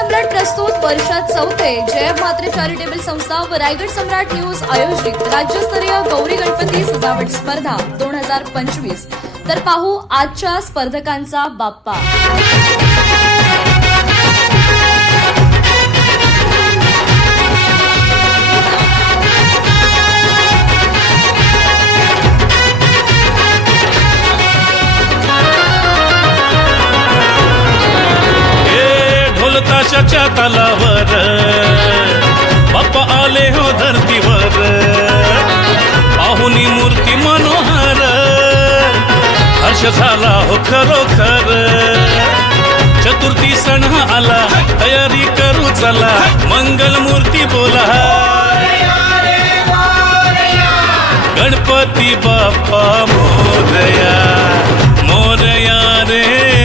सम्राट प्रस्तुत वर्षात चौथे जय म्हात्रे चॅरिटेबल संस्था व रायगड सम्राट न्यूज आयोजित राज्यस्तरीय गौरी गणपती सजावट स्पर्धा 2025। तर पाहू आजच्या स्पर्धकांचा बाप्पा। ताशाच्या तालावर बाप्पा आले हो धरतीवर, पाहुनी मूर्ती मनोहर, हर्ष झाला हो खरोखर। चतुर्थी सण आला, तयारी करू चला, मंगल मूर्ती बोला, गणपती बाप्पा मोरया मोरया रे।